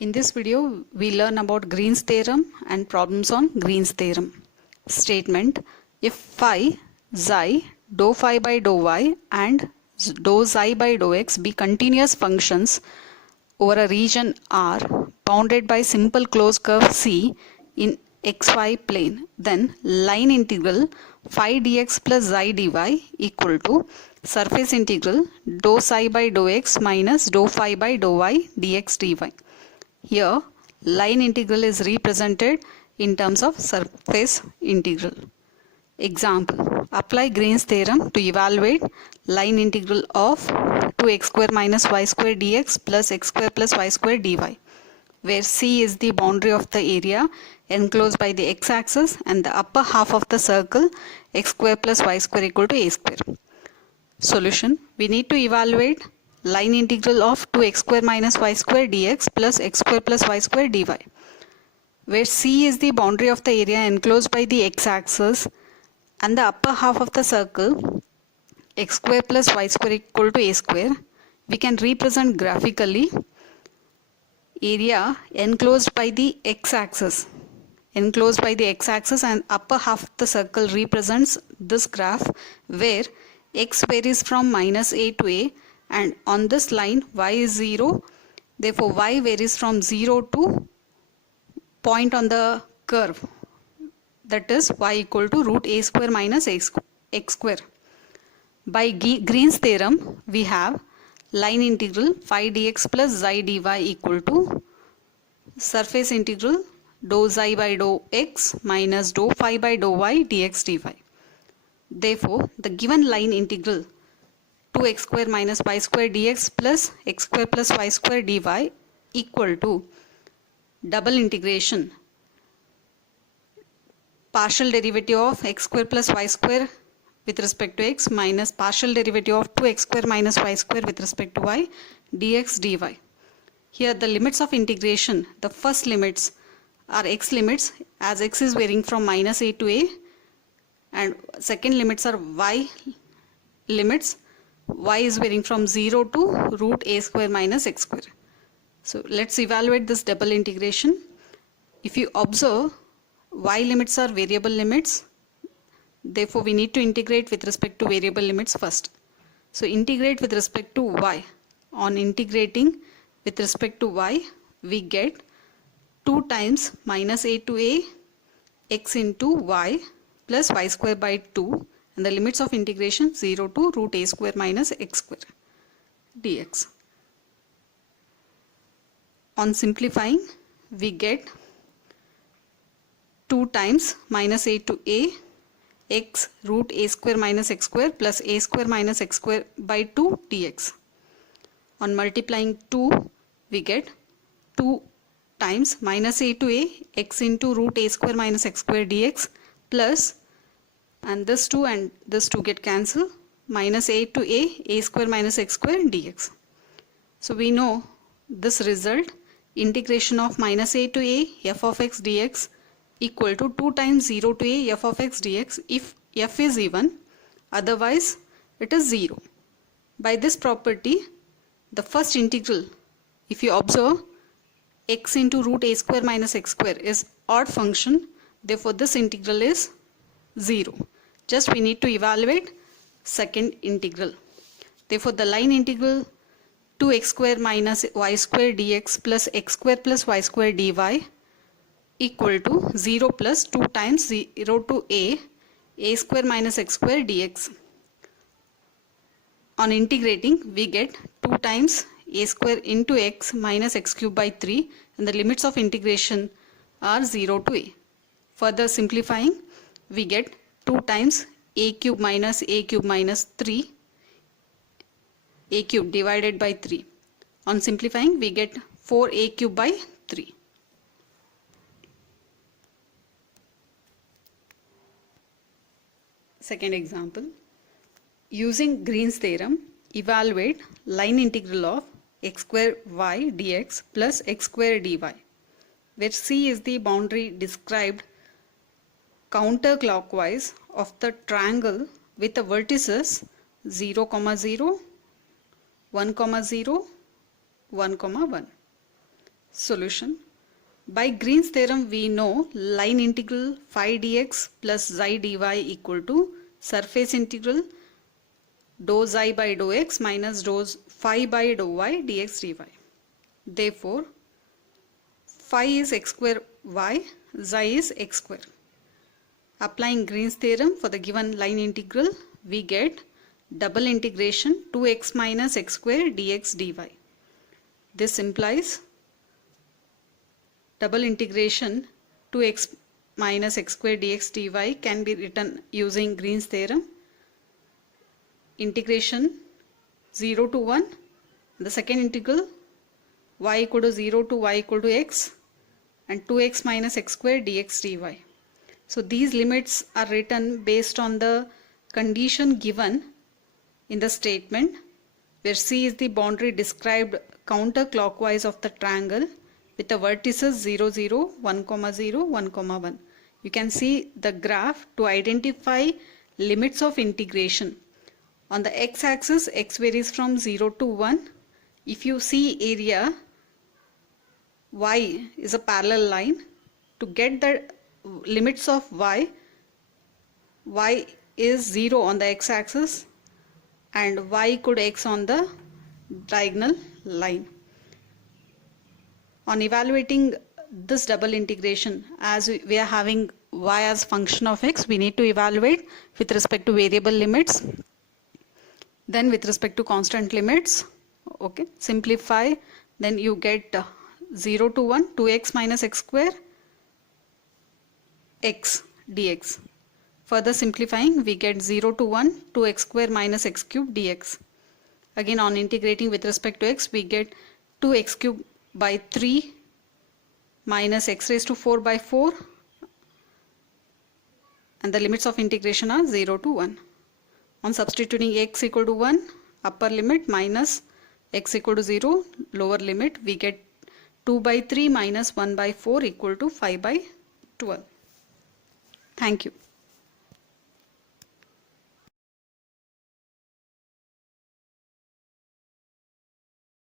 In this video, we learn about Green's theorem and problems on Green's theorem. Statement: if phi, xi, dou phi by dou y and dou xi by dou x be continuous functions over a region R bounded by simple closed curve C in xy plane, then line integral phi dx plus xi dy equal to surface integral dou psi by dou x minus dou phi by dou y dx dy. Here, line integral is represented in terms of surface integral. Example: apply Green's theorem to evaluate line integral of 2x square minus y square dx plus x square plus y square dy, where C is the boundary of the area enclosed by the x-axis and the upper half of the circle x square plus y square equal to a square. Solution: we need to evaluate line integral of 2x square minus y square dx plus x square plus y square dy, where C is the boundary of the area enclosed by the x-axis and the upper half of the circle x square plus y square equal to a square. We can represent graphically area enclosed by the x-axis and upper half of the circle represents this graph where x varies from minus a to a, and on this line y is 0, therefore y varies from 0 to point on the curve, that is y equal to root a square minus x square. By Green's theorem, we have line integral phi dx plus xi dy equal to surface integral dou xi by dou x minus dou phi by dou y dx dy. Therefore, the given line integral 2x square minus y square dx plus x square plus y square dy equal to double integration partial derivative of x square plus y square with respect to x minus partial derivative of 2x square minus y square with respect to y dx dy. Here the limits of integration, the first limits are x limits, as x is varying from minus a to a, and second limits are y limits, y is varying from 0 to root a square minus x square. So let's evaluate this double integration. If you observe, y limits are variable limits, therefore we need to integrate with respect to variable limits first. So integrate with respect to y. On integrating with respect to y, we get 2 times minus a to a x into y plus y square by 2, and the limits of integration 0 to root a square minus x square dx. On simplifying, we get 2 times minus a to a x root a square minus x square plus a square minus x square by 2 dx. On multiplying 2, we get 2 times minus a to a x into root a square minus x square dx plus, and this 2 and this 2 get cancelled, minus a to a square minus x square dx. So we know this result, integration of minus a to a f of x dx equal to 2 times 0 to a f of x dx if f is even, otherwise it is 0. By this property, the first integral, if you observe, x into root a square minus x square is odd function, therefore this integral is 0. Just we need to evaluate second integral. Therefore the line integral 2x square minus y square dx plus x square plus y square dy equal to 0 plus 2 times 0 to a square minus x square dx. On integrating, we get 2 times a square into x minus x cube by 3, and the limits of integration are 0 to a. Further simplifying, we get 2 times a cube minus 3, a cube divided by 3. On simplifying, we get 4a cube by 3. Second example, using Green's theorem, evaluate line integral of x square y dx plus x square dy, where C is the boundary described counterclockwise of the triangle with the vertices 0, 0, 1, 0, 1, 1. Solution. By Green's theorem, we know line integral phi dx plus xi dy equal to surface integral dou xi by dou x minus dou phi by dou y dx dy. Therefore, phi is x square y, xi is x square. Applying Green's theorem for the given line integral, we get double integration 2x minus x square dx dy. This implies double integration 2x minus x square dx dy can be written using Green's theorem. Integration 0 to 1, the second integral y equal to 0 to y equal to x and 2x minus x square dx dy. So these limits are written based on the condition given in the statement where C is the boundary described counterclockwise of the triangle with the vertices 0, 0, 1, 0, 1, 1. You can see the graph to identify limits of integration. On the x-axis, x varies from 0 to 1. If you see area, y is a parallel line. To get the limits of y is 0 on the x-axis and y equal to x on the diagonal line. On evaluating this double integration, as we are having y as function of x, we need to evaluate with respect to variable limits, then with respect to constant limits. Okay, simplify, then you get 0 to 1, 2x minus x square x dx. Further simplifying, we get 0 to 1, 2x square minus x cube dx. Again, on integrating with respect to x, we get 2x cube by 3 minus x raised to 4 by 4, and the limits of integration are 0 to 1. On substituting x equal to 1, upper limit, minus x equal to 0, lower limit, we get 2 by 3 minus 1 by 4 equal to 5 by 12. Thank you.